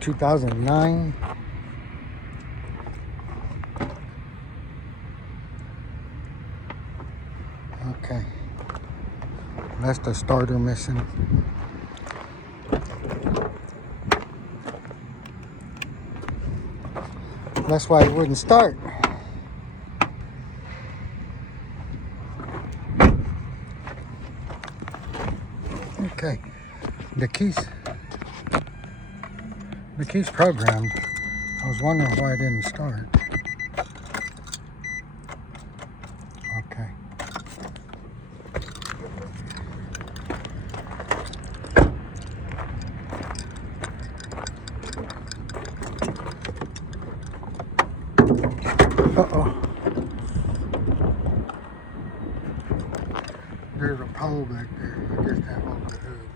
2009. Okay, that's the starter missing. That's why it wouldn't start. Okay, the keys programmed. I was wondering why it didn't start. Okay. Uh-oh. There's a pole back there. I guess that holds the hood.